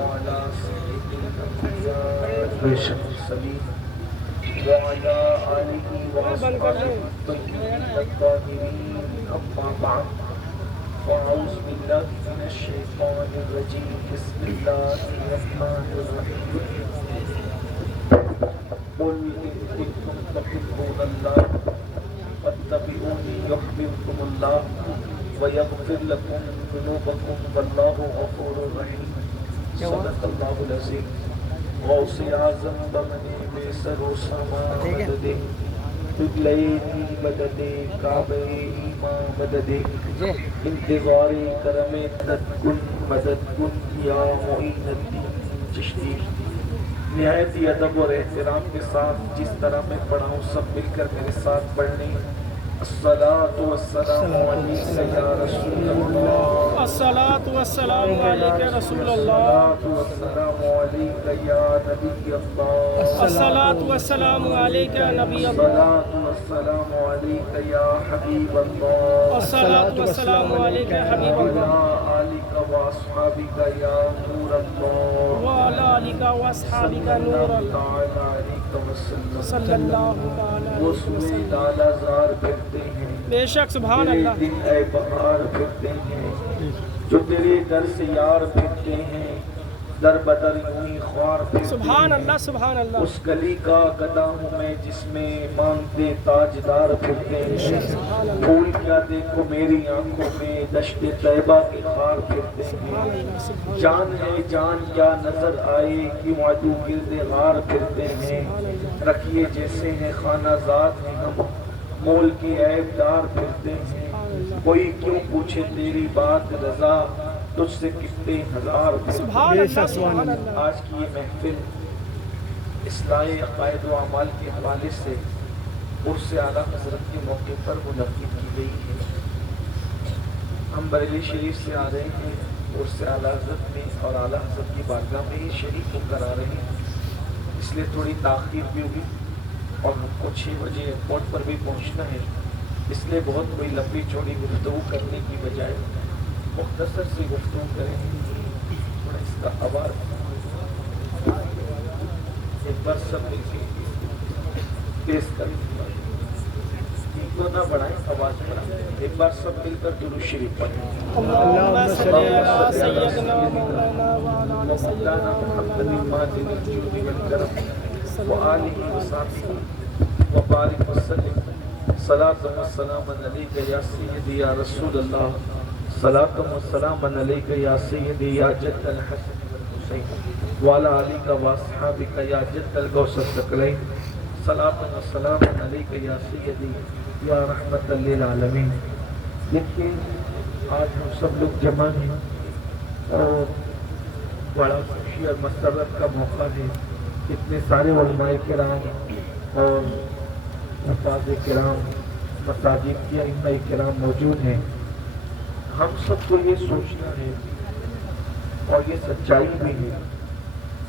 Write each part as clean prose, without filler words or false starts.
وعلى سيد الأنبياء والمرسلين وعلى آله وأصحابه الطيبين الطاهرين أما بعد فأعوذ بالله من الشيطان الرجيم بسم الله الرحمن الرحيم قل إن كنتم تحبون الله فاتبعوني يحببكم الله ويغفر لكم ذنوبكم والله غفور رحيم صدق الله العظيم غوث اعظم بمنے میں سر و ساما مدد قبلینی مدد کعبہ ایمان مدد انتظار کرم مدد کن یا معین الدین چشتی. نہایت ہی ادب اور احترام کے ساتھ جس طرح میں پڑھا ہوں سب مل کر میرے ساتھ پڑھنے. الصلاة والسلام علیک یا رسول اللہ. الصلاة والسلام علیک رسول اللہ. الصلاة والسلام علیک یا نبی اللہ. الصلاة والسلام علیک نبی اللہ. الصلاة والسلام علیک یا حبیب اللہ. الصلاة والسلام علیک حبیب اللہ. آلک و اصحابک یا نور اللہ. وعلی آلک و اصحابک نور اللہ. صلی اللہ تعالی وہ علیہ سوئے وسلم. لالا زار پھرتے ہیں بے شک سبحان اللہ. دن اے بہار پھرتے ہیں جو تیرے در سے یار پھرتے ہیں در بدر یونی خوار پھرتے سبحان ہیں. اللہ سبحان اللہ. اس گلی کا گدا ہوں میں جس میں مانگتے تاجدار پھرتے ہیں. پھول کیا دیکھو میری آنکھوں میں دشت طیبہ کے خار پھرتے ہیں. جان ہے جان کیا نظر آئے کہ عدو گرد غار پھرتے ہیں. رکھیے جیسے ہیں خانہ ذات ہیں ہم مول کے عیب دار پھرتے ہیں. کوئی کیوں پوچھے تیری بات رضا تجھ سے کتنے ہزار پھرتے ہیں. سبحان اللہ سبحان اللہ. آج کی یہ محفل اصلاح عقائد و اعمال کے حوالے سے عرس اعلیٰ حضرت کے موقع پر منعقد کی گئی ہے. ہم بریلی شریف سے آ رہے ہیں عرس اعلیٰ حضرت میں اور اعلیٰ حضرت کی بارگاہ میں یہ شریف ہو کر آ رہے ہیں. اس لیے تھوڑی تاخیر بھی ہوگی اور ہم کو 6 بجے ایئرپورٹ پر بھی پہنچنا ہے. اس لیے بہت کوئی لمبی چوڑی گفتگو کرنے کی بجائے مختصر سی گفتگو کریں. تھوڑا اس کا آواز ایک بار سب مل کے تیز کریں تو نہ بڑھائیں آواز بڑھائیں. ایک بار سب مل کر درود شریف پڑھیں. اللہم صلی علی سیدنا مولانا وعلی آل سیدنا محمد مولانا الماجد الجود والکرم وآلہ وصحبہ وبارک وسلم. صلاۃ و سلام علیک یا سیدی یا رسول اللہ. صلاۃ و سلام علیک یا سیدی یا جد الحسن والحسین وعلی آلک و اصحابک یا جد الغوث الثقلین. صلاۃ و سلام علیک یا سیدی یا رحمت للعالمین. دیکھیے آج ہم سب لوگ جمع ہیں اور بڑا خوشی اور مسرت کا موقع ہے. اتنے سارے علماء کرام اور حفاظ کرام مساجد کی ائمہ کرام موجود ہیں. ہم سب کو یہ سوچنا ہے اور یہ سچائی بھی ہے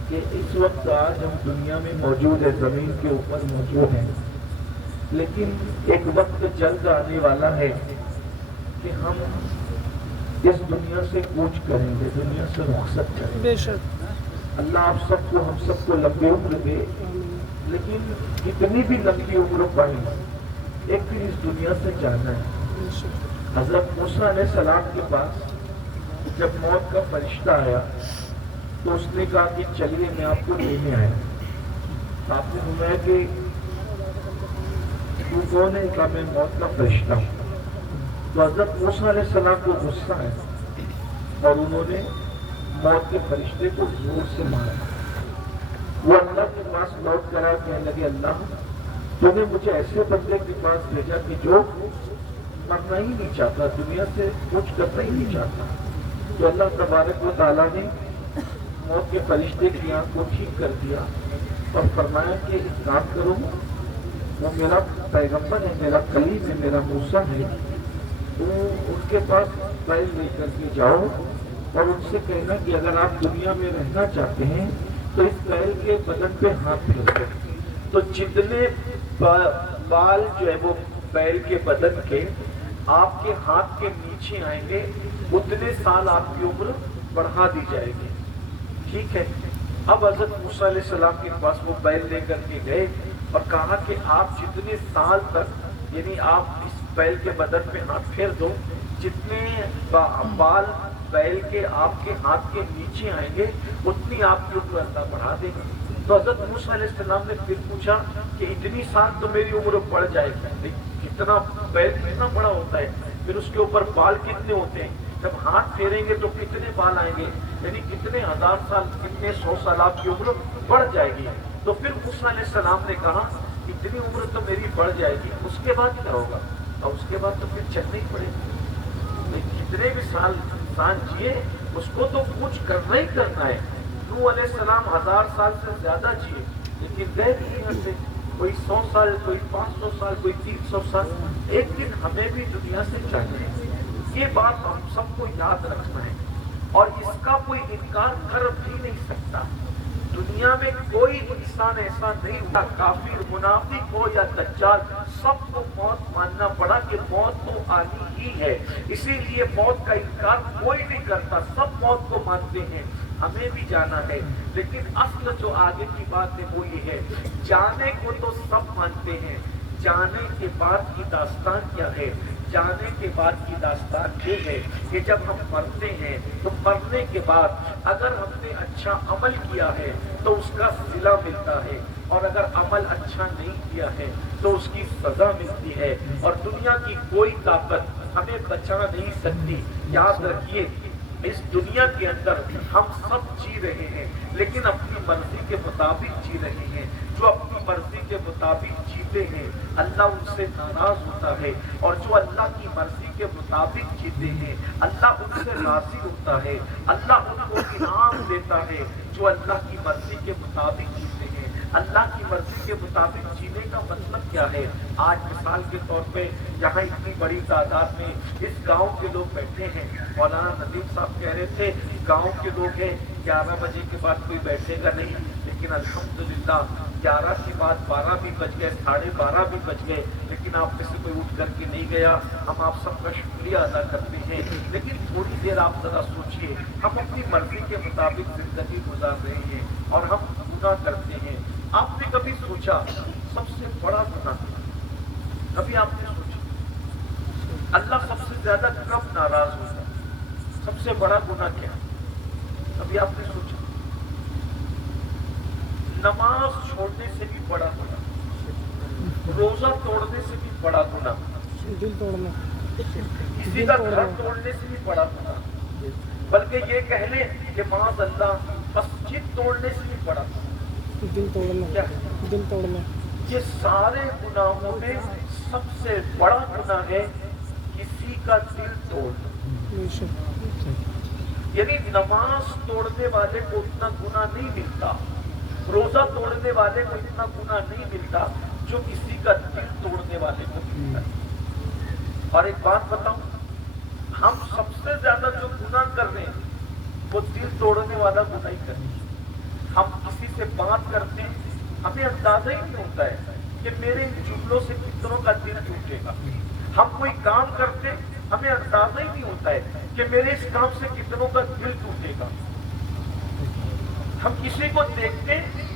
کہ اس وقت آج ہم دنیا میں موجود ہیں زمین کے اوپر موجود ہیں لیکن ایک وقت جلد آنے والا ہے کہ ہم اس دنیا سے کوچ کریں گے دنیا سے رخصت کریں گے. بے شک اللہ آپ سب کو ہم سب کو لمبی عمر دے لیکن کتنی بھی لمبی عمر پائیں ایک دن اس دنیا سے جانا ہے. حضرت موسیٰ علیہ السلام کے پاس جب موت کا فرشتہ آیا تو اس نے کہا کہ چلیے میں آپ کو لینے آیا. آپ نے فرمایا کہ تو کون ہے؟ کہا میں موت کا فرشتہ ہوں. تو حضرت موسیٰ علیہ السلام کو غصہ ہے اور انہوں نے موت کے فرشتے کو زور سے مارا. وہ اللہ کے پاس لوٹ کر آئے کہنے لگے اللہ تو نے مجھے ایسے بندے کے پاس بھیجا کہ جو مرنا ہی نہیں چاہتا دنیا سے کچھ کرنا ہی نہیں چاہتا. تو اللہ تبارک و تعالیٰ نے موت کے فرشتے کی آنکھ کو ٹھیک کر دیا اور فرمایا کہ ایک کام کرو وہ میرا پیغمبر ہے میرا کلیم ہے میرا موسیٰ ہے تو ان کے پاس بیل لے کر کے جاؤ اور ان سے کہنا کہ اگر آپ دنیا میں رہنا چاہتے ہیں تو اس بیل کے بدن پہ ہاتھ پھیر دو. تو جتنے بال جو ہے وہ بیل کے بدن کے آپ کے ہاتھ کے نیچے آئیں گے اتنے سال آپ کی عمر بڑھا دی جائے گی. ٹھیک ہے. اب حضرت موسیٰ علیہ السلام کے پاس وہ بیل لے کر کے گئے اور کہا کہ آپ جتنے سال تک، یعنی آپ اس بیل کے بدن پہ ہاتھ پھیر دو، جتنے بال بیل کے آپ کے ہاتھ کے نیچے آئیں گے اتنی آپ کی عمر اللہ بڑھا دے گا. تو حضرت موسیٰ علیہ السلام نے پھر پوچھا کہ اتنی سال تو میری عمر بڑھ جائے گی، کتنا بیل کتنا بڑا ہوتا ہے، پھر اس کے اوپر بال کتنے ہوتے ہیں، جب ہاتھ پھیریں گے تو کتنے بال آئیں گے، یعنی کتنے ہزار سال، کتنے 100 سال آپ کی عمر بڑھ جائے گی. تو پھر موسیٰ علیہ السلام نے کہا اتنی عمر تو میری بڑھ جائے گی، اس کے بعد کیا ہوگا؟ اور اس کے بعد تو پھر چلنا ہی پڑے گا. کتنے بھی سال انسان جیے اس کو تو کچھ کرنا ہی کرنا ہے. نوح علیہ السلام 1000 سال سے زیادہ جیے لیکن گئے بھی یہاں سے، کوئی 100 سال، کوئی 500 سال، کوئی 300 سال. ایک دن ہمیں بھی دنیا سے چاہیے. یہ بات ہم سب کو یاد رکھنا ہے اور اس کا کوئی انکار کر بھی نہیں سکتا. دنیا میں کوئی انسان ایسا نہیں ہوتا، کافر، منافق ہو یا دجال، سب کو موت ماننا پڑا کہ موت تو آنی ہی ہے. اسی لیے موت کا انکار کوئی نہیں کرتا، سب موت کو مانتے ہیں. ہمیں بھی جانا ہے، لیکن اصل جو آگے کی بات ہے وہ یہ ہے، جانے کو تو سب مانتے ہیں، جانے کے بعد کی داستان کیا ہے؟ جانے کے بعد کی داستان یہ ہے کہ جب ہم مرتے ہیں تو مرنے کے بعد اگر ہم نے اچھا عمل کیا ہے تو اس کا صلہ ملتا ہے، اور اگر عمل اچھا نہیں کیا ہے تو اس کی سزا ملتی ہے. اور دنیا کی کوئی طاقت ہمیں بچا نہیں سکتی. یاد رکھیے اس دنیا کے اندر ہم سب جی رہے ہیں لیکن اپنی مرضی کے مطابق جی رہے ہیں. جو اپنی مرضی کے مطابق جیتے ہیں اللہ ان سے ناراض ہوتا ہے، اور جو اللہ کی مرضی کے مطابق جیتے ہیں اللہ ان سے راضی ہوتا ہے. اللہ ان کو انعام دیتا ہے جو اللہ کی مرضی کے مطابق جیتے ہیں. اللہ کی مرضی کے مطابق جینے کا مطلب کیا ہے؟ آج مثال کے طور پہ یہاں اتنی بڑی تعداد میں اس گاؤں کے لوگ بیٹھے ہیں. مولانا ندیم صاحب کہہ رہے تھے گاؤں کے لوگ ہیں 11 بجے کے بعد کوئی بیٹھے گا نہیں، لیکن الحمدللہ 11 کے بعد 12 بھی بج گئے، 12:30 بھی بج گئے، لیکن آپ میں سے کوئی اٹھ کر کے نہیں گیا. ہم آپ سب کا شکریہ ادا کرتے ہیں. لیکن تھوڑی دیر آپ ذرا سوچئے، ہم اپنی مرضی کے مطابق زندگی گزار رہے ہیں اور ہم گناہ کرتے ہیں. آپ نے کبھی سوچا سب سے بڑا گناہ، کبھی آپ نے سوچا اللہ سب سے زیادہ کب ناراض ہوتا ہے؟ سب سے بڑا گناہ کیا؟ کبھی آپ نے سوچا؟ نماز چھوڑنے سے بھی بڑا گناہ، روزہ توڑنے سے بھی بڑا گناہ، دل توڑنا، کسی کا گھر توڑنے سے بھی بڑا گناہ، بلکہ یہ کہہ لیں کہ معاذ اللہ مسجد توڑنے سے بھی بڑا گناہ. دل توڑنا، دل توڑنا. یہ سارے گناہوں میں سب سے بڑا گناہ ہے کسی کا دل توڑنا. یعنی نماز توڑنے والے کو اتنا گناہ نہیں ملتا، روزہ توڑنے والے کو اتنا گناہ نہیں ملتا جو کسی کا دل توڑنے والے کو ملتا ہے. اور ایک بات بتاؤں، ہم سب سے زیادہ جو گناہ کر رہے ہیں وہ دل توڑنے والا گناہ ہی کرتے ہیں. ہم کسی سے بات کرتے ہیں ہمیں اندازہ ہی نہیں ہوتا ہے کہ میرے ان جملوں سے کتنوں کا دل ٹوٹے گا. ہم کوئی کام کرتے ہیں ہمیں اندازہ ہی نہیں ہوتا ہے کہ میرے اس کام سے کتنوں کا دل ٹوٹے گا. ہم کسی کو دیکھتے ہیں،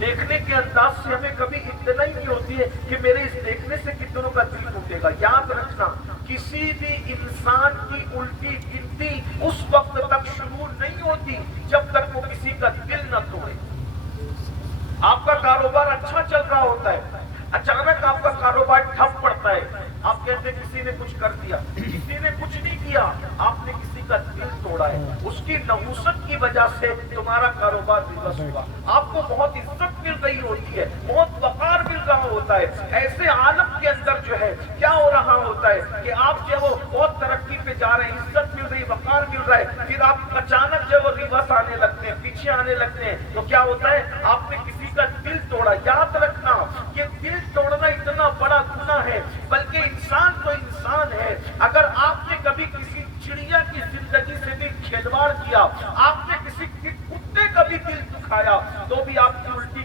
دیکھنے کے انداز سے ہمیں کبھی اطلاع ہی نہیں ہوتی ہے کہ میرے اس دیکھنے سے کتنوں کا دل ٹوٹے گا. یاد رکھنا کسی بھی انسان کی الٹی گنتی اس وقت تک شروع نہیں ہوتی جب تک وہ کسی کا دل نہ توڑے. آپ کا کاروبار اچھا چل رہا ہوتا ہے، اچانک آپ کا کاروبار ٹھپ پڑتا ہے، آپ کہتے ہیں کسی نے کچھ کر دیا، کسی نے کچھ نہیں کیا، آپ نے کسی کا دل توڑا ہے. اس کی نحوست کی وجہ سے تمہارا کاروبار ریورس ہوا. آپ کو بہت عزت مل رہی ہوتی ہے، بہت وقار مل رہا ہوتا ہے. ایسے عالم کے اندر جو ہے کیا ہو رہا ہوتا ہے کہ آپ جو وہ بہت ترقی پہ جا رہے ہیں، عزت مل رہی، وقار مل رہا ہے، پھر آپ اچانک جو وہ ریورس آنے لگتے ہیں، پیچھے آنے لگتے ہیں، تو کیا ہوتا ہے؟ آپ نے کسی کا دل توڑا. یاد رکھنا یہ دل توڑنا اتنا بڑا گناہ ہے، بلکہ انسان تو انسان ہے. اگر آپ نے کبھی کسی چڑیا کی زندگی سے بھی کھلواڑ کیا، آپ نے کسی کتے کا بھی دل دکھایا، تو بھی آپ کی الٹی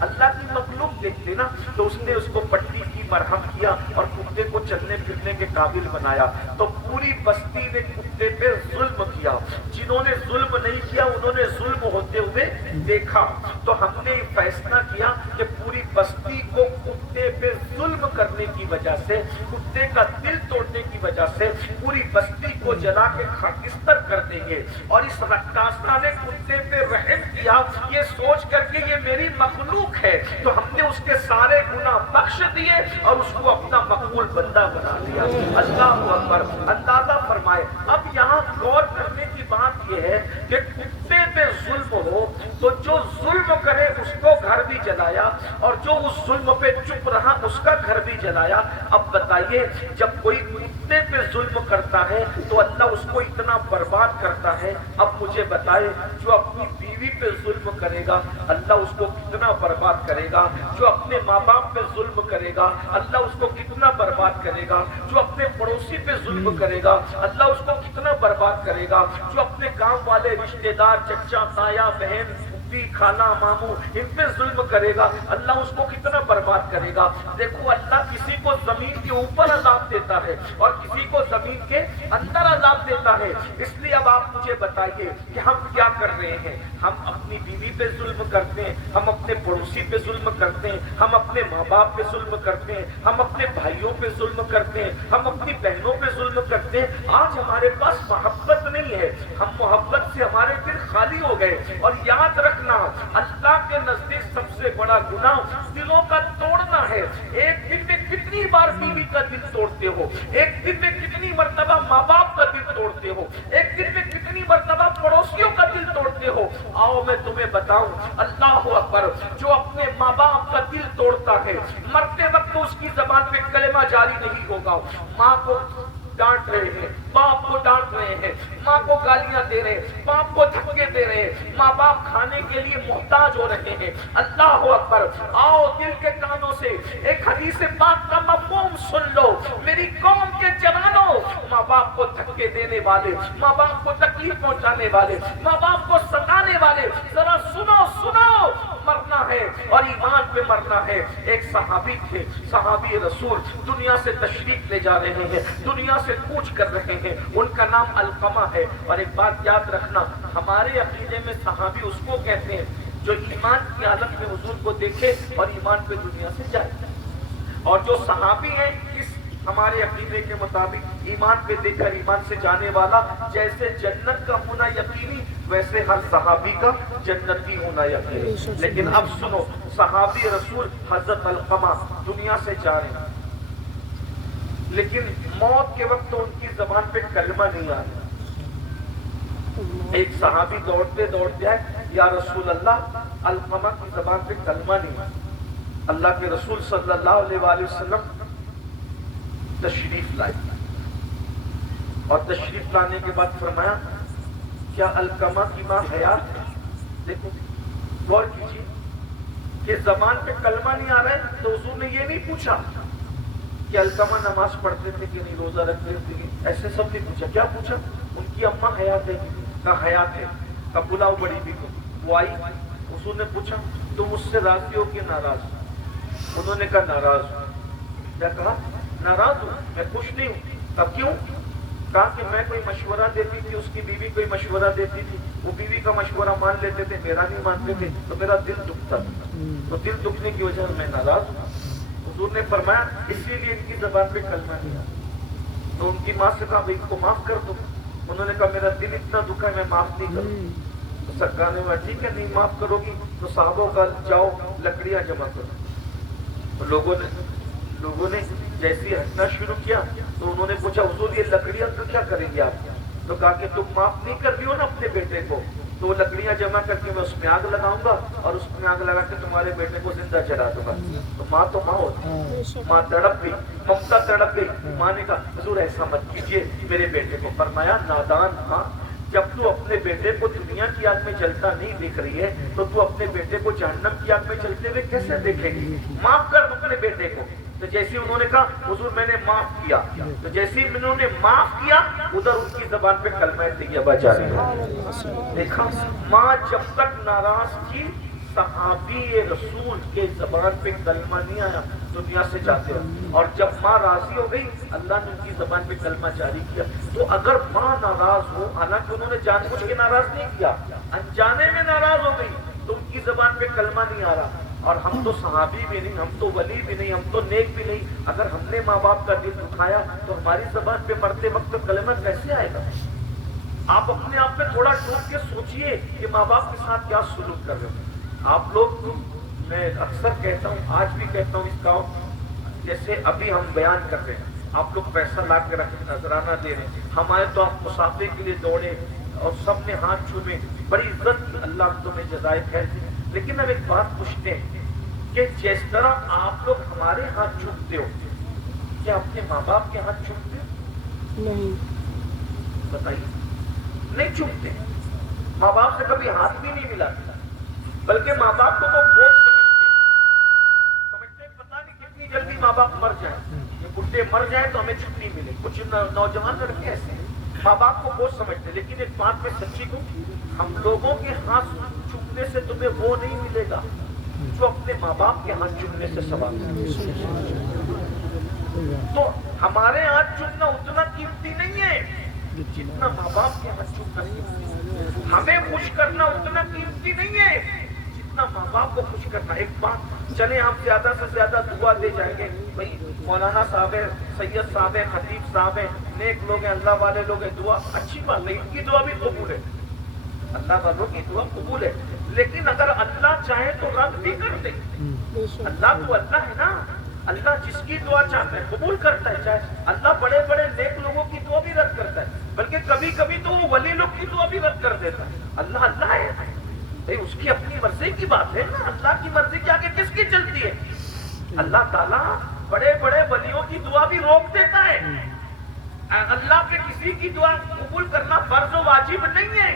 اللہ کی مخلوق دیکھتے نا تو اس نے اس کو پٹی کی، مرہم کیا اور کتے کو چلنے پھرنے کے قابل بنایا. تو پوری بستی نے کتے پہ ظلم کیا. جنہوں نے ظلم نہیں کیا انہوں نے ظلم ہوتے ہوئے دیکھا. تو ہم نے فیصلہ کیا کہ پوری بستی کو کتے پہ ظلم کرنے کی وجہ سے، کتے کا دل توڑنے کی وجہ سے پوری بستی کو جلا کے خاکستر کر دیں گے. اور اس رقاصہ نے کتے پہ رحم کیا یہ سوچ کر کے یہ میری مخلوق ہے، تو ہم نے اس کے سارے گناہ بخش دیے اور اس کو اپنا مقبول بندہ بنا دیا. اللہ اکبر. اندازہ فرمائے. اب یہاں غور کرنے کی بات یہ ہے کہ کتے پہ ظلم ہو تو جو ظلم کرے اس کو گھر بھی جلایا اور جو اس ظلم پہ چپ رہا اس کا گھر بھی جلایا. اب بتائیے جب کوئی کتے پہ ظلم کرتا ہے تو اللہ اس کو اتنا برباد کرتا ہے. اب مجھے بتائے جو اپنی بیوی پہ ظلم کرے گا اللہ اس کو کتنا برباد کرے گا. جو اپنے ماں باپ پہ ظلم کرے گا اللہ اس کو کتنا برباد کرے گا. جو اپنے پڑوسی پہ ظلم کرے گا اللہ اس کو کتنا برباد کرے گا. جو اپنے گاؤں والے رشتے دار چچا تایا بہن کھانا ماموں ان پہ ظلم کرے گا اللہ اس کو کتنا برباد کرے گا. دیکھو اللہ کسی کو زمین کے اوپر عذاب دیتا ہے اور کسی کو زمین کے اندر عذاب دیتا ہے. اس لیے اب آپ مجھے بتائیے کہ ہم کیا کر رہے ہیں. ہم اپنی بیوی پہ ظلم کرتے ہیں، ہم اپنے پڑوسی پہ ظلم کرتے ہیں، ہم اپنے ماں باپ پہ ظلم کرتے ہیں، ہم اپنے بھائیوں پہ ظلم کرتے ہیں، ہم اپنی بہنوں پہ ظلم کرتے ہیں. آج ہمارے پاس محبت نہیں ہے، ہم محبت سے ہمارے دل خالی ہو گئے. اور یاد رکھنا اللہ کے نزدیک سب سے بڑا گناہ دلوں کا توڑنا ہے. ایک دن میں کتنی بار بیوی کا دل توڑتے ہو، ایک دن میں کتنی مرتبہ ماں باپ کا دل توڑتے ہو، ایک دن میں کتنی مرتبہ پڑوسیوں کا دل توڑتے ہو. آؤ میں تمہیں بتاؤں اللہ اکبر جو اپنے ماں باپ کا دل توڑتا ہے مرتے وقت اس کی زبان پہ کلمہ جاری نہیں ہوگا. ماں کو ڈانٹ رہے ہیں، باپ کو ڈانٹ رہے ہیں، ماں کو گالیاں دے رہے ہیں، باپ کو دھکے دے رہے ہیں، ماں باپ کھانے کے لیے محتاج ہو رہے ہیں. اللہ اکبر. آؤ دل کے کانوں سے ایک حدیث پاک کا مفہوم سن لو. میری قوم کے جوانوں، ماں باپ کو دھکے دینے والے، ماں باپ کو تکلیف پہنچانے والے، ماں باپ کو ستانے والے، ذرا سنو سنو. مرنا ہے اور ایمان پہ مرنا ہے. ایک صحابی تھے، صحابی رسول دنیا سے تشریف لے جا رہے ہیں، دنیا سے کوچ کر رہے ہیں. ان کا نام علقمہ ہے. اور ایک بات یاد رکھنا ہمارے عقیدے میں صحابی اس کو کہتے ہیں جو ایمان کی حالت میں حضور کو دیکھے اور ایمان پہ دنیا سے جائے. اور جو صحابی ہیں اس ہمارے عقیدے کے مطابق ایمان پہ دیکھ کر ایمان سے جانے والا، جیسے جنت کا ہونا یقینی ویسے ہر صحابی کا جنتی ہونا یقینی. لیکن اب سنو صحابی رسول حضرت علقمہ دنیا سے جا رہے ہیں لیکن موت کے وقت تو ان کی زبان پہ کلمہ نہیں آ رہا. ایک صحابی دوڑتے دوڑتے آئے یا رسول اللہ علقمہ کی زبان پہ کلمہ نہیں آ. اللہ کے رسول صلی اللہ علیہ وآلہ وسلم تشریف لائے اور تشریف لانے کے بعد فرمایا کیا علقمہ کی ماں حیات ہے؟ دیکھو غور کیجیے کہ زبان پہ کلمہ نہیں آ رہا ہے تو حضور نے یہ نہیں پوچھا کہ علقمہ نماز پڑھتے تھے کہ نہیں، روزہ رکھتے تھے، ایسے سب نہیں پوچھا. کیا پوچھا؟ ان کی اماں حیات ہے؟ کہا حیات ہے. کہا بلاؤ بڑی بھی کو. وہ آئی. حضور نے پوچھا تم مجھ سے راضی ہو کہ ناراض ہو؟ انہوں نے کہا ناراض ہو. کیا کہا؟ ناراض ہوں، میں خوش نہیں ہوں. اب کیوں؟ کہا کہ میں کوئی مشورہ دیتی تھی، اس کی بیوی کوئی مشورہ دیتی تھی، وہ بیوی کا مشورہ مان لیتے تھے، میرا نہیں مانتے تھے تو میرا دل دکھتا تھا، تو دل دکھنے کی وجہ سے میں ناراض ہوں. حضور نے فرمایا اسی لیے ان کی زبان پہ کلمہ نہیں آتا. تو ان کی ماں سے کہا بھائی کو معاف کر دو. انہوں نے کہا میرا دل اتنا دکھا ہے میں معاف نہیں کروں. تو سرکار نے کہا ٹھیک ہے نہیں معاف کرو گی تو صحابوں کا جاؤ لکڑیاں جمع کرو. لوگوں نے جیسی ہنسنا شروع کیا تو انہوں نے پوچھا حضور یہ لکڑیاں تو کیا کریں گے آپ؟ تو کہا کہ تم معاف نہیں کر رہی ہو نا اپنے بیٹے کو تو وہ لکڑیاں جمع کر کے میں اس میں آگ لگاؤں گا اور اس میں آگ لگا کے تمہارے بیٹے کو زندہ جلا دوں گا. تو ماں ہوتی ہے. ماں تڑپ گئی، ممتا تڑپ گئی. ماں نے کہا حضور ایسا مت کیجیے میرے بیٹے کو. فرمایا نادان ماں، جب تو اپنے بیٹے کو دنیا کی آگ میں جلتا نہیں دیکھ رہی ہے تو تو اپنے بیٹے کو جہنم کی آگ میں جلتے ہوئے کیسے دیکھے گی؟ معاف کر اپنے بیٹے کو. تو جیسے انہوں نے کہا حضور میں نے معاف کیا، تو جیسے انہوں نے معاف کیا ادھر ان کی زبان پہ کلمہ طیبہ جاری ہو. دیکھا ماں جب تک ناراض کی صحابی رسول کے زبان پہ کلمہ نہیں آیا دنیا سے جاتے ہیں، اور جب ماں راضی ہو گئی اللہ نے ان کی زبان پہ کلمہ جاری کیا۔ تو اگر ماں ناراض ہو، حالانکہ انہوں نے جان بوجھ کے ناراض نہیں کیا، انجانے میں ناراض ہو گئی، تو ان کی زبان پہ کلمہ نہیں آ رہا۔ اور ہم تو صحابی بھی نہیں، ہم تو ولی بھی نہیں، ہم تو نیک بھی نہیں، اگر ہم نے ماں باپ کا دل دکھایا تو ہماری زبان پہ مرتے وقت کلمہ کیسے آئے گا؟ آپ اپنے آپ میں تھوڑا ٹوٹ کے سوچئے کہ ماں باپ کے ساتھ کیا سلوک کر رہے ہو آپ لوگ۔ میں اکثر کہتا ہوں، آج بھی کہتا ہوں اس گاؤں، جیسے ابھی ہم بیان کر رہے ہیں، آپ لوگ پیسہ لا کے رکھے، نذرانہ دے رہے ہیں، ہمارے تو آپ مسافر کے لیے دوڑے اور سب نے ہاتھ چھومے، بڑی عزت، اللہ تمہیں جزائے خیر دے۔ لیکن ہم ایک بات پوچھتے ہیں کہ جس طرح آپ لوگ ہمارے ہاتھ چھومتے ہو، کیا اپنے ماں باپ کے ہاتھ چھومتے ہو؟ نہیں، بتائیے، نہیں چھومتے۔ ماں باپ سے کبھی ہاتھ بھی نہیں ملا، بلکہ ماں باپ کو وہ بوجھ سمجھتے پتہ نہیں کتنی جلدی ماں باپ مر جائیں، یہ بڈھے مر جائیں تو ہمیں چھٹی ملے۔ کچھ نوجوان لڑکے ایسے ہیں، ماں باپ کو بوجھ سمجھتے۔ لیکن ایک بات میں سچی کو، ہم لوگوں کے ہاتھ چھومنے سے تمہیں وہ نہیں ملے گا جو اپنے ماں باپ کے ہاتھ چھومنے سے سوال ہے۔ تو ہمارے ہاتھ چھومنا اتنا قیمتی نہیں ہے جتنا ماں باپ کے ہاتھ چھومنا قیمتی ہے۔ ہمیں خوش کرنا اتنا قیمتی نہیں ہے جتنا ماں باپ کو خوش کرنا۔ ایک بات، چلیں ہم زیادہ سے زیادہ دعا دے جائیں گے، بھائی مولانا صاحب ہے، سید صاحب ہے، خطیب صاحب ہے، نیک لوگ ہیں، اللہ والے لوگ ہیں، دعا اچھی بات ہے، ان کی دعا بھی قبول ہے، اللہ والوں کی دعا قبول ہے۔ لیکن اگر اللہ چاہے تو رد بھی کر دے۔ اللہ تو اللہ ہے نا، اللہ جس کی دعا چاہتا ہے قبول کرتا ہے۔ چاہے اللہ بڑے بڑے نیک لوگوں کی دعا بھی رد کرتا ہے، بلکہ کبھی کبھی تو وہ ولی لوگ کی دعا بھی رد کر دیتا ہے۔ اللہ ہے بھائی، اس کی اپنی مرضی کی بات ہے نا، اللہ کی مرضی کے آگے کس کی چلتی ہے؟ اللہ تعالیٰ بڑے بڑے ولیوں کی دعا بھی روک دیتا ہے۔ اللہ کے کسی کی دعا قبول کرنا فرض و واجب نہیں ہے،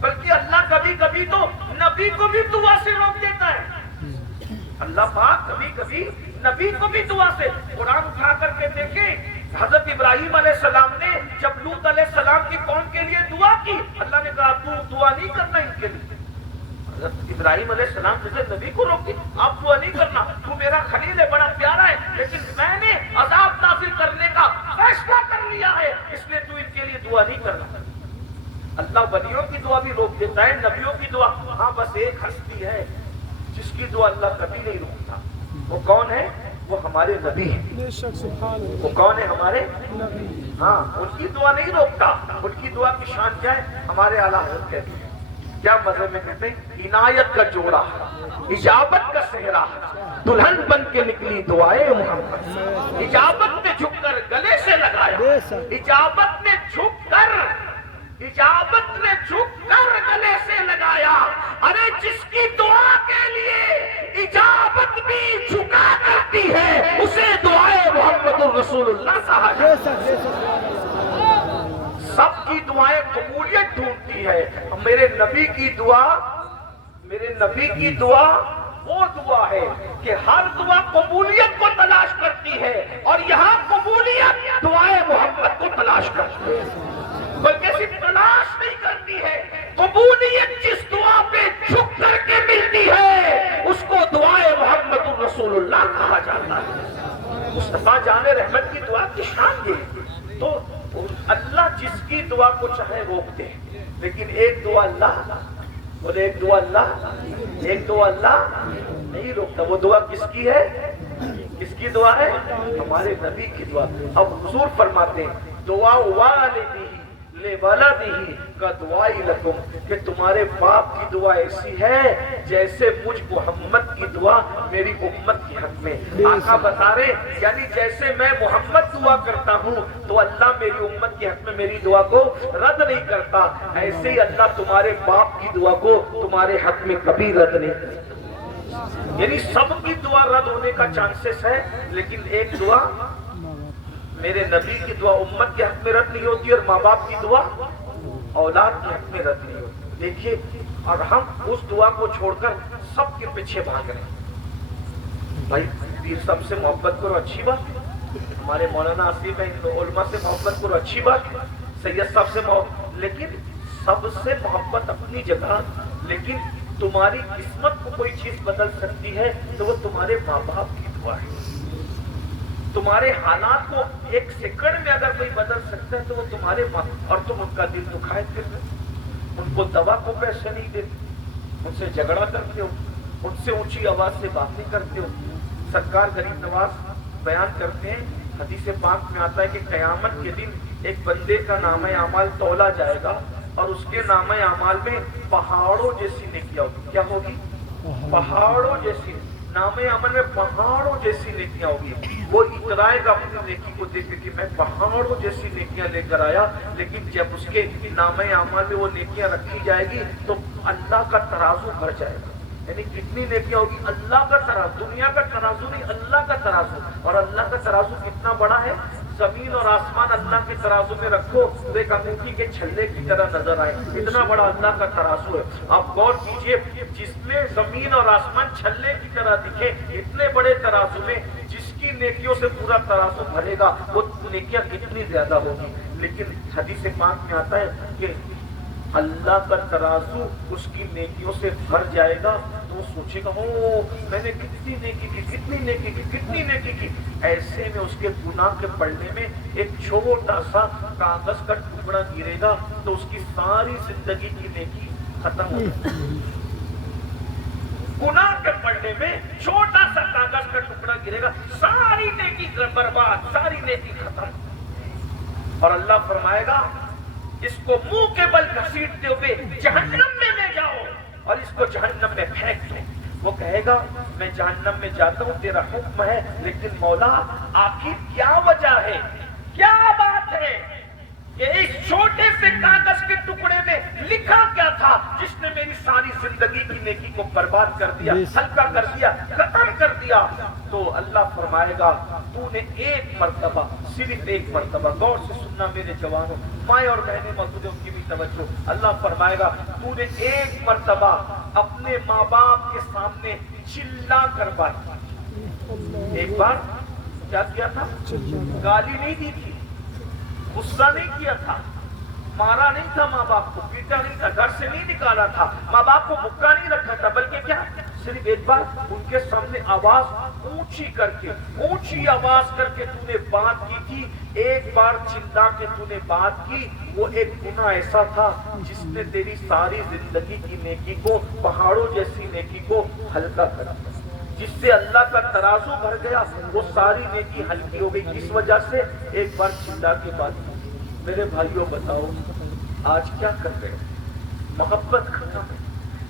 بلکہ اللہ کبھی کبھی تو نبی کو بھی دعا سے روک دیتا ہے۔ اللہ پاک کبھی کبھی نبی کو بھی دعا سے، قرآن اٹھا کر کے دیکھیں، حضرت ابراہیم علیہ السلام نے جب لوط علیہ السلام کی قوم کے لیے دعا کی، اللہ نے کہا تو دعا نہیں کرنا ان کے لیے۔ حضرت ابراہیم علیہ السلام جیسے نبی کو روکی، آپ دعا نہیں کرنا، تو میرا خلیل ہے، بڑا پیارا ہے، لیکن میں نے عذاب نازل کرنے کا فیصلہ کر لیا ہے، اس لیے تو ان کے لیے دعا نہیں کرنا۔ اللہ ولیوں کی دعا بھی روک دیتا ہے، نبیوں کی دعا۔ ہاں بس ایک ہستی ہے جس کی دعا اللہ کبھی نہیں روکتا، وہ کون ہے؟ وہ ہمارے نبی ہیں۔ بے شک، سبحان اللہ، وہ کون ہے؟ ہمارے نبی۔ ہاں، ان کی دعا نہیں روکتا۔ ان کی دعا کی شان کیا ہے؟ ہمارے اعلیٰ حضرت کہتے ہیں، کیا مزے میں کہتے ہیں، عنایت کا جوڑا، اجابت کا صحرا، دلہن بن کے نکلی دعائے محمد، اجابت نے جھک کر گلے سے لگایا، اجابت نے جھک کر گلے سے لگایا۔ ارے جس کی دعا کے لیے اجابت بھی جھکا کرتی ہے، اسے دعائے محمد الرسول اللہ کہا جاتا ہے۔ سب کی دعائیں قبولیت ڈھونڈتی ہے، میرے نبی کی دعا وہ دعا ہے کہ ہر دعا قبولیت کو تلاش کرتی ہے، اور یہاں قبولیت دعائے محمد کو تلاش کرتی ہے، بلکہ صرف تلاش نہیں کرتی ہے، قبولیت جس دعا پہ جھک کر کے ملتی ہے اس کو دعائے محمد الرسول اللہ کہا جاتا ہے۔ مصطفیٰ جان رحمت کی دعا کی شان یہ، تو اللہ جس کی دعا کو چاہے روک دے، لیکن ایک دعا اللہ، بولے ایک دعا اللہ نہیں روکتا۔ وہ دعا کس کی ہے؟ کس کی دعا ہے؟ ہمارے نبی کی دعا۔ اب حضور فرماتے ہیں، دعا والدی لولدہ کا دعائی لکم، کہ تمہارے باپ کی دعا ایسی ہے جیسے مجھ محمد کی دعا میری امت کی حق میں۔ آقا بتا رہے یعنی جیسے میں محمد دعا کرتا ہوں تو اللہ میری امت کی حق میں میری دعا کو رد نہیں کرتا، ایسے ہی اللہ تمہارے باپ کی دعا کو تمہارے حق میں کبھی رد نہیں کرتا۔ یعنی سب کی دعا رد ہونے کا چانسز ہے، لیکن ایک دعا میرے نبی کی دعا امت کے حق میں رد نہیں ہوتی، اور ماں باپ کی دعا اولاد کے حق میں رد نہیں ہوتی۔ دیکھیے، اور ہم اس دعا کو چھوڑ کر سب کے پیچھے بھاگ رہے ہیں۔ بھائی پیر صاحب سے محبت کرو، اچھی بات ہے، ہمارے مولانا آصف ہیں، علماء سے محبت کرو، اچھی بات ہے، سید صاحب سے محبت، لیکن سب سے محبت اپنی جگہ، لیکن تمہاری قسمت کو کوئی چیز بدل سکتی ہے تو وہ تمہارے ماں باپ کی دعا ہے. تمہارے حالات کو ایک سیکنڈ میں اگر کوئی بدل سکتا ہے تو وہ تمہارے ماں. اور تم ان کا دل دکھائے پھر ان کو دوا کو پیسے نہیں دیتے, ان سے جھگڑا کرتے ہو, ان سے اونچی آواز سے باتیں کرتے ہو. سرکار غریب نواز بیان کرتے ہیں, حدیث پاک میں آتا ہے کہ قیامت کے دن ایک بندے کا نامہ اعمال تولا جائے گا اور اس کے نامہ اعمال میں پہاڑوں جیسی نیکیاں ہوگی. کیا ہوگی؟ پہاڑوں جیسی. نامہ اعمال میں پہاڑوں جیسی نیکیاں ہوگی. وہ اترائے گا اپنی نیکی کو دیکھ کے میں پہاڑوں جیسی نیکیاں لے کر آیا, لیکن جب اس کے نامہ اعمال میں وہ نیکیاں رکھی جائے گی تو اللہ کا ترازو بھر جائے گا. یعنی کتنی نیکیاں ہوگی؟ اللہ کا ترازو, دنیا کا ترازو نہیں, اللہ کا ترازو. اور اللہ کا ترازو کتنا بڑا ہے؟ زمین اور آسمان اللہ کے ترازو میں رکھو تو ایک انگوٹھی کے چھلے کی طرح نظر آئے. اتنا بڑا اللہ کا ترازو ہے. آپ غور کیجئے, جس میں زمین اور آسمان چھلے کی طرح دکھے, اتنے بڑے ترازو میں جس کی نیکیوں سے پورا ترازو بھرے گا وہ نیکیاں کتنی زیادہ ہوگی. لیکن حدیث پاک میں آتا ہے کہ اللہ کا ترازو اس کی نیکیوں سے بھر جائے گا تو وہ سوچے گا میں نے کتنی نیکی کی, کتنی نیکی کی, کتنی نیکی کی. ایسے میں اس کے گناہ کے پڑھنے میں ایک چھوٹا سا کاغذ کا ٹکڑا گرے گا تو اس کی ساری زندگی کی نیکی ختم ہو جائے گی. گناہ کے پڑھنے میں چھوٹا سا کاغذ کا ٹکڑا گرے گا, ساری نیکی برباد, ساری نیکی ختم. اور اللہ فرمائے گا اس کو منہ کے بل گھسیٹتے ہوئے جہنم میں لے جاؤ اور اس کو جہنم میں پھینک دو. وہ کہے گا میں جہنم میں جاتا ہوں, تیرا حکم ہے, لیکن مولا آخر کیا وجہ ہے, کیا بات ہے کہ ایک چھوٹے سے کاغذ کے ٹکڑے میں لکھا کیا تھا جس نے میری ساری زندگی کی نیکی کو برباد کر دیا, ہلکا کر دیا, ختم کر دیا. تو اللہ فرمائے گا تو نے ایک مرتبہ, صرف ایک مرتبہ, غور سے سننا میرے جوانوں, مائیں اور بہنیں موجود ہیں ان کی بھی توجہ. اللہ فرمائے گا تو نے ایک مرتبہ اپنے ماں باپ کے سامنے چلا کر بات کی. ایک بار کیا کیا تھا؟ گالی نہیں دی تھی, غصہ نہیں کیا تھا, مارا نہیں تھا, ماں باپ کو پیٹا نہیں تھا, گھر سے نہیں نکالا تھا, ماں باپ کو بھوکا نہیں رکھا تھا, بلکہ کیا صرف ایک بار ان کے سامنے آواز اونچی کر کے, اونچی آواز کر کے تو نے بات کی تھی. ایک بار چلا کے تو نے بات کی, وہ ایک گناہ ایسا تھا جس نے تیری ساری زندگی کی نیکی کو, پہاڑوں جیسی نیکی کو ہلکا کر دیا, جس سے اللہ کا ترازو بھر گیا, وہ ساری نیکی ہلکی ہو گئی. کس وجہ سے؟ ایک بار چلا کے بات کی. میرے بھائیوں بتاؤ آج کیا کر رہے ہیں؟ محبت ختم ہے,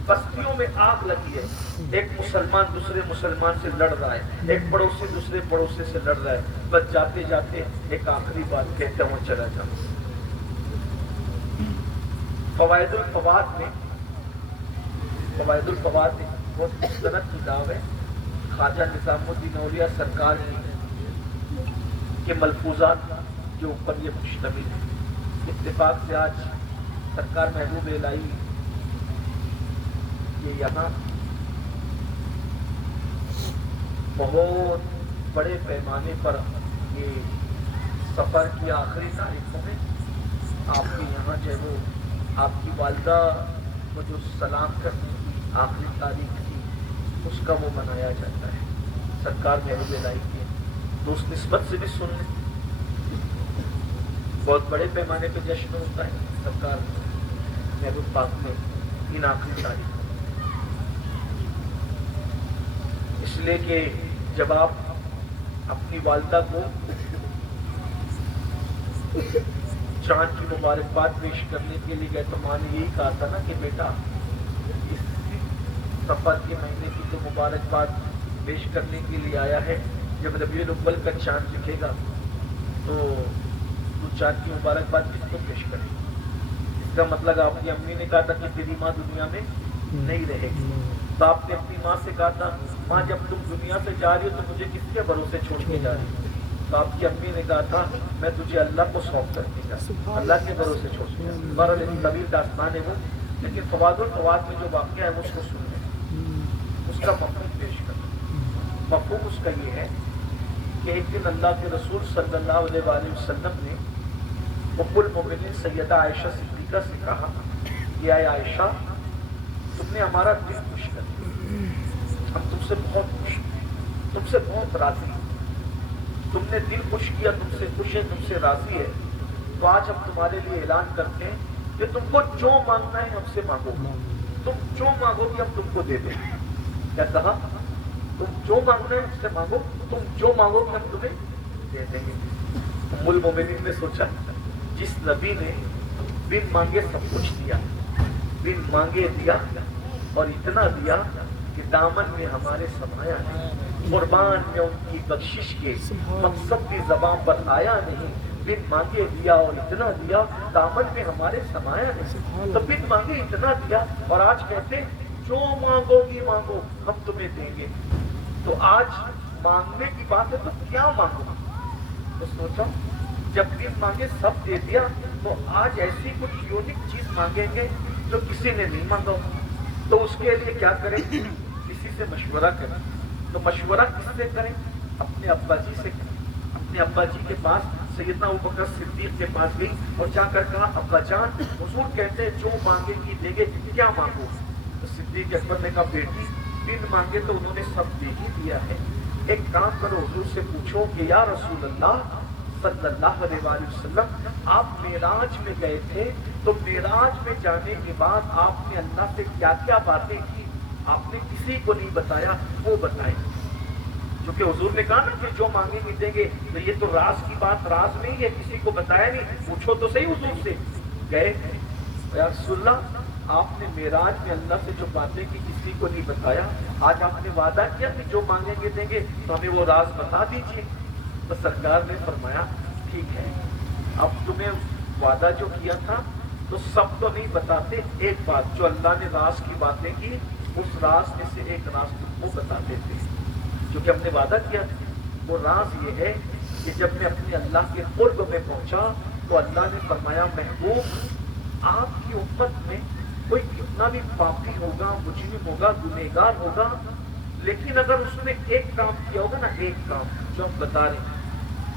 بستیوں میں آگ لگی ہے, ایک مسلمان دوسرے مسلمان سے لڑ رہا ہے, ایک پڑوسی دوسرے پڑوسی سے لڑ رہا ہے. بس جاتے جاتے ایک آخری بات کہتا ہوں, چلا جاؤں. فوائد الفواد میں بہت مستند کتاب ہے, خواجہ نظام الدین اولیاء سرکار کے ملفوظات جو اوپر یہ مشتمل ہے. اتفاق سے آج سرکار محبوب الہی یہ یہاں بہت بڑے پیمانے پر یہ سفر کی آخری تاریخوں میں آپ کے یہاں جو ہے وہ آپ کی والدہ کو جو سلام کرنے کی آخری تاریخ تھی اس کا وہ منایا جاتا ہے. سرکار محبوب الہی کے دوست نسبت سے بھی سن لیں, بہت بڑے پیمانے پہ جشن ہوتا ہے سرکار محبوب پاک میں ان آخری تاریخ, اس لیے کہ جب آپ اپنی والدہ کو چاند کی مبارکباد پیش کرنے کے لیے گئے تو ماں نے یہی کہا تھا نا کہ بیٹا اس سفر کے مہینے کی جو مبارکباد پیش کرنے کے لیے آیا ہے, جب ربیع الاول کا چاند دکھے گا تو چاند کی مبارکباد کس کو پیش کرے گی؟ اس کا مطلب آپ کی امی نے کہا تھا کہ تیری ماں دنیا میں نہیں رہے گی, تو آپ نے اپنی ماں سے کہا تھا ماں جب تم دنیا سے جا رہی ہو تو مجھے کس کے بھروسے چھوڑ کے جا رہی ہو؟ تو آپ کی امی نے کہا تھا میں تجھے اللہ کو سونپ کر کے جا, اللہ کے بھروسے چھوڑ کے جا. بہرحال طویل داستان ہے وہ, لیکن فوائد الفواد میں جو واقعہ ہے اس کو سن لیں, اس کا مفہوم پیش کریں. مفہوم اس کا یہ ہے کہ ایک دن اللہ کے رسول صلی اللہ علیہ وآلہ وسلم نے ام المؤمنین سیدہ عائشہ صدیقہ سے کہا کہ اے عائشہ تم تم نے ہمارا دل خوش کر دیا، ہم تم سے بہت خوش ہیں، تم سے بہت راضی ہیں، تم نے دل خوش کیا، تم سے خوش ہے، تم سے راضی ہے، تو آج ہم تمہارے لیے اعلان کرتے ہیں کہ تم کو جو مانگنا ہے ہم سے مانگو، تم جو مانگو گے ہم تم کو دے دیں گے۔ کیا کہا؟ تم جو مانگنا ہے ہم سے مانگو، تم جو مانگو گے ہم تمہیں دے دیں گے۔ ام المومنین نے سوچا جس نبی نے بن مانگے سب کچھ دیا، بن مانگے دیا اور اتنا دیا کہ دامن میں ہمارے سمایا نہیں، قربان میں ان کی بخشش کے مقصد کی زبان پر آیا نہیں، بن مانگے دیا اور اتنا دیا دامن میں ہمارے سمایا نہیں، تو بن مانگے اتنا دیا اور آج کہتے جو مانگو گی مانگو ہم تمہیں دیں گے۔ تو آج مانگنے کی بات ہے تو کیا مانگو؟ تو سوچا جب بن مانگے سب دے دیا تو آج ایسی کچھ یونک چیز مانگیں گے جو کسی نے نہیں مانگا، تو اس کے لیے کیا کریں؟ کسی سے مشورہ کریں۔ تو مشورہ کس سے کریں؟ اپنے ابا جی سے کریں۔ اپنے ابا جی کے پاس سیدنا ابوبکر صدیق کے پاس گئی اور جا کر کہا ابا جان حضور کہتے ہیں جو مانگے گی دیں گے، کیا مانگو؟ تو صدیق اکبر نے کہا بیٹی بن مانگے تو انہوں نے سب دے ہی دیا ہے، ایک کام کرو حضور سے پوچھو کہ یا رسول اللہ صلی اللہ علیہ وآلہ وسلم آپ معراج میں گئے تھے تو معراج میں جانے کے بعد آپ نے اللہ سے کیا کیا باتیں کی؟ آپ نے کسی کو نہیں بتایا، وہ بتائیں۔ کیونکہ حضور نے کہا نا کہ جو مانگیں گے دیں گے، تو یہ تو راز کی بات راز نہیں ہے، کسی کو بتایا نہیں، پوچھو تو صحیح حضور سے۔ گئے یا رسول اللہ آپ نے معراج میں اللہ سے جو باتیں کی کسی کو نہیں بتایا، آج آپ نے وعدہ کیا کہ جو مانگیں گے دیں گے، تو ہمیں وہ راز بتا دیجیے۔ تو سرکار نے فرمایا ٹھیک ہے، اب تمہیں وعدہ جو کیا تھا تو سب تو نہیں بتاتے، ایک بات جو اللہ نے راز کی باتیں کی اس راز میں سے ایک راز تم کو بتا دیتے ہیں جو کہ ہم نے وعدہ کیا تھا۔ وہ راز یہ ہے کہ جب میں اپنے اللہ کے قرب میں پہنچا تو اللہ نے فرمایا محبوب آپ کی امت میں کوئی کتنا بھی پاپی ہوگا، مجرم ہوگا، گنہگار ہوگا، لیکن اگر اس نے ایک کام کیا ہوگا نا، ایک کام جو ہم بتا رہے ہیں،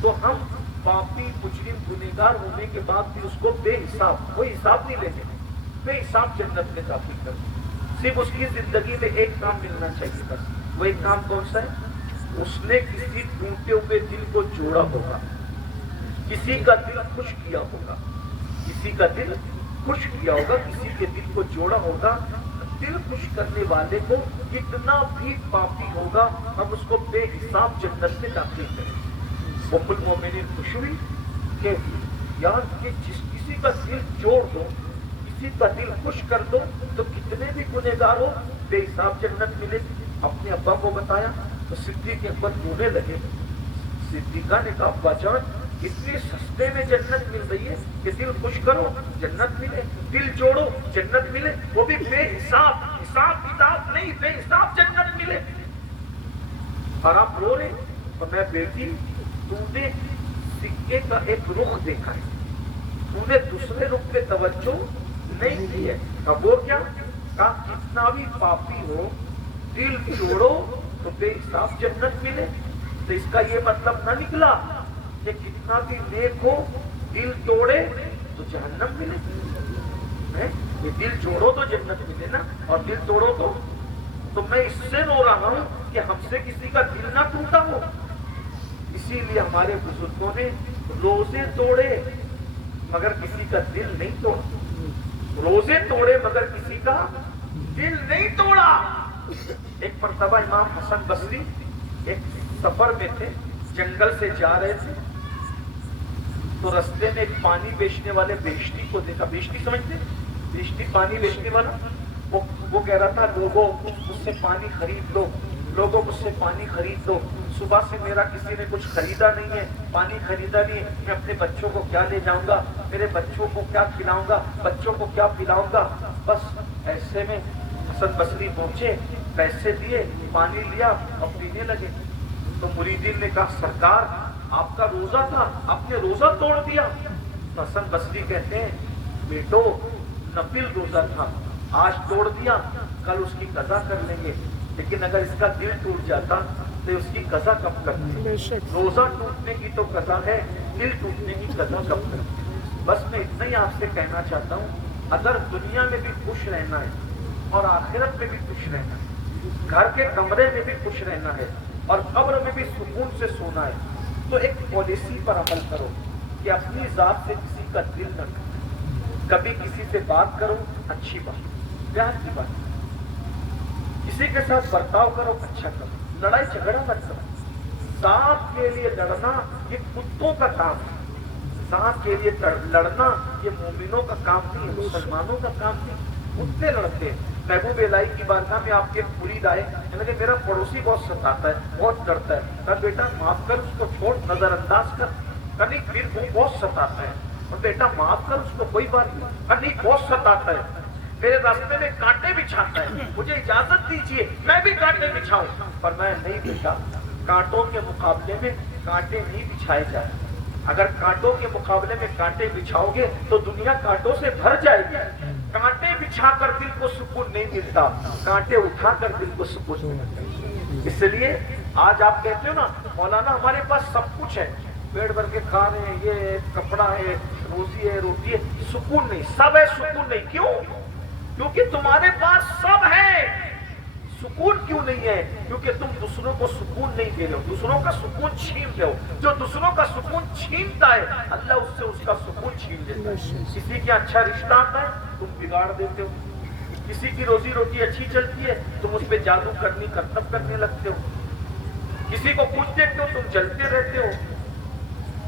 تو ہم پاپی مجرم گنہگار ہونے کے بعد بھی اس کو بے حساب، کوئی حساب نہیں لیتے، بے حساب جنت میں داخل کر دیں۔ صرف اس کی زندگی میں ایک کام ملنا چاہیے بس۔ وہ ایک کام کون سا ہے؟ اس نے کسی ٹوٹے ہوئے دل کو جوڑا ہوگا، کسی کا دل خوش کیا ہوگا، کسی کا دل خوش کیا ہوگا، کسی کے دل کو جوڑا ہوگا۔ دل خوش کرنے والے کو کتنا بھی پاپی ہوگا ہم اس کو بے حساب جنت میں داخل کریں۔ ام المومنین خوش ہوئی کہ یار کہ جس کسی کا دل جوڑ دو، کسی کا دل خوش کر دو تو کتنے بھی گنہگار ہو بے حساب جنت ملے۔ اپنے ابا کو بتایا تو صدیق اکبر رونے لگے۔ صدیقہ نے کہا ابا جان اتنے سستے میں جنت مل رہی ہے کہ دل خوش کرو جنت ملے، دل جوڑو جنت ملے، وہ بھی بے حساب، حساب کتاب نہیں، بے حساب جنت ملے۔ اور آپ رو رہے تو میں بیٹی تو نے سکے کا ایک رخ دیکھا ہے، تو نے دوسرے رخ پہ توجہ نہیں کی ہے۔ اب وہ کیا کہا کتنا بھی پاپی ہو دل جوڑو تو بے حساب جنت ملے۔ تو اس کا یہ مطلب نہ نکلا کہ کتنا بھی نیک ہو دل توڑے تو جہنم ملے۔ یہ دل جوڑو تو جنت ملے نا، اور دل توڑو تو میں اس سے رو رہا ہوں کہ ہم سے کسی کا دل نہ ٹوٹا ہو۔ اسی لیے ہمارے بزرگوں نے روزے توڑے مگر کسی کا دل نہیں توڑا، روزے توڑے مگر کسی کا دل نہیں توڑا۔ ایک مرتبہ امام حسن بصری ایک سفر میں تھے، جنگل سے جا رہے تھے تو رستے میں ایک پانی بیچنے والے بیشتی کو دیکھا۔ بیشتی سمجھتے ہیں؟ بیشتی پانی بیچنے والا، وہ کہہ رہا تھا لوگوں مجھ سے پانی خرید لو، لوگوں مجھ سے پانی خرید لو، صبح سے میرا کسی نے کچھ خریدا نہیں ہے، پانی خریدا نہیں ہے، میں اپنے بچوں کو کیا لے جاؤں گا، میرے بچوں کو کیا کھلاؤں گا، بچوں کو کیا پلاؤں گا۔ بس ایسے میں حسن بصری پہنچے، پیسے دیے، پانی لیا اور پینے لگے۔ تو مریدین نے کہا سرکار آپ کا روزہ تھا، آپ نے روزہ توڑ دیا۔ حسن بصری کہتے ہیں بیٹو نفل روزہ تھا، آج توڑ دیا کل اس کی قضا کر لیں گے، لیکن اگر اس کا دل ٹوٹ جاتا تو اس کی قضا کب کرتے؟ روزہ ٹوٹنے کی تو قضا ہے، دل ٹوٹنے کی قضا کب کرتے؟ بس میں اتنا ہی آپ سے کہنا چاہتا ہوں، اگر دنیا میں بھی خوش رہنا ہے اور آخرت میں بھی خوش رہنا ہے، گھر کے کمرے میں بھی خوش رہنا ہے اور قبر میں بھی سکون سے سونا ہے، تو ایک پالیسی پر عمل کرو کہ اپنی ذات سے کسی کا دل نہ کرو، کبھی کسی سے بات کرو اچھی بات، پیار کی بات، کسی کے ساتھ برتاؤ کرو اچھا کرو، لڑائی جھگڑا مت کرو۔ سانپ کے لیے لڑنا یہ کتوں کا کام ہے، سانپ کے لیے لڑنا یہ مومنوں کا کام نہیں ہے، مسلمانوں کا کام نہیں، کتے لڑتے ہیں۔ محبوب الہی کی بارگاہ میں آپ کے مرید آئے، کہ میرا پڑوسی بہت ستاتا ہے، بہت ڈرتا ہے، کہا بیٹا معاف کر، اس کو چھوڑ، نظر انداز کر، کہا نہیں پھر وہ بہت ستاتا ہے، اور بیٹا معاف کر، اس کو کوئی بات نہیں، کہا نہیں بہت ستاتا ہے، میرے راستے میں کانٹے بچھاتا ہے، مجھے اجازت دیجیے میں بھی کانٹے بچھاؤں، پر میں نہیں بیٹا، کانٹوں کے مقابلے میں کانٹے نہیں بچھائے جائیں، اگر کانٹوں کے مقابلے میں کانٹے بچھاؤ گے تو دنیا کانٹوں سے بھر جائے گی، کانٹے بچھا کر دل کو سکون نہیں ملتا، کانٹے اٹھا کر دل کو سکون ملتا ہے۔ اس لیے آج آپ کہتے ہو نا مولانا ہمارے پاس سب کچھ ہے، پیٹ بھر کے کھا رہے ہیں، یہ ہے، کپڑا ہے، روزی ہے، روٹی ہے، سکون نہیں، سب ہے سکون نہیں، کیوں؟ کیونکہ تمہارے پاس سب ہے، سکون کیوں نہیں ہے؟ کیونکہ تم دوسروں کو سکون نہیں دے رہے ہو، دوسروں کا سکون چھین رہے ہو، جو دوسروں کا سکون چھینتا ہے اللہ اس سے اس کا سکون چھین لیتا ہے۔ کسی کا اچھا رشتہ آتا ہے تم بگاڑ دیتے ہو، کسی کی روزی روٹی اچھی چلتی ہے تم اس پہ جادو کرنی کرتب کرنے لگتے ہو، کسی کو کچھ دیکھتے ہو تم جلتے رہتے ہو،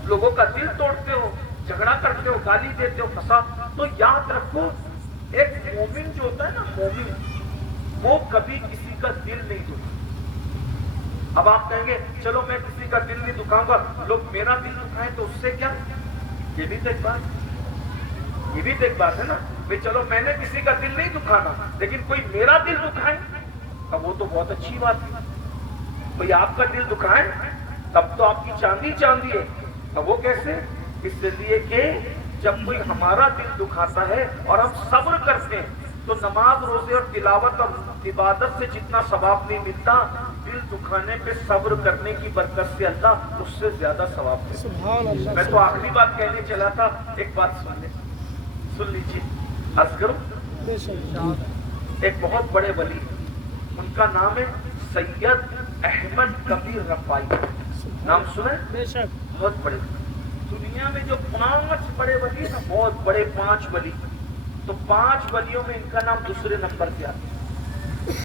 لوگوں کا دل توڑتے ہو، جھگڑا کرتے ہو، گالی دیتے ہو، فساد۔ تو یاد رکھو ایک مومن جو ہوتا ہے نا، مومن وہ کبھی کسی کا دل نہیں دکھاتا۔ اب آپ کہیں گے چلو میں کسی کا دل نہیں دکھاؤں گا، لوگ میرا دل دکھائیں تو اس سے کیا؟ یہ بھی تو ایک بات ہے نا، بھئی چلو میں نے کسی کا دل نہیں دکھانا لیکن کوئی میرا دل دکھائے، اب وہ تو بہت اچھی بات ہے۔ کوئی آپ کا دل دکھائے تب تو آپ کی چاندی چاندی ہے، اب وہ کیسے؟ اس لیے کہ جب کوئی ہمارا دل دکھاتا ہے اور ہم صبر کرتے ہیں تو نماز روزے اور تلاوت اور عبادت سے جتنا ثواب نہیں ملتا، دل دکھانے پہ صبر کرنے کی برکت سے اللہ اس سے زیادہ ثواب دیتا ہے۔ میں تو آخری بات کہنے چلا تھا، ایک بات سن لیجیے، عرض کروں، ایک بہت بڑے ولی، ان کا نام ہے سید احمد کبیر رفاعی، نام سنا ہے؟ بہت بڑے، دنیا میں جو 5 بڑے ولی ہیں، بہت بڑے 5 ولی، تو 5 ولیوں میں ان کا نام دوسرے نمبر پہ آتا ہے۔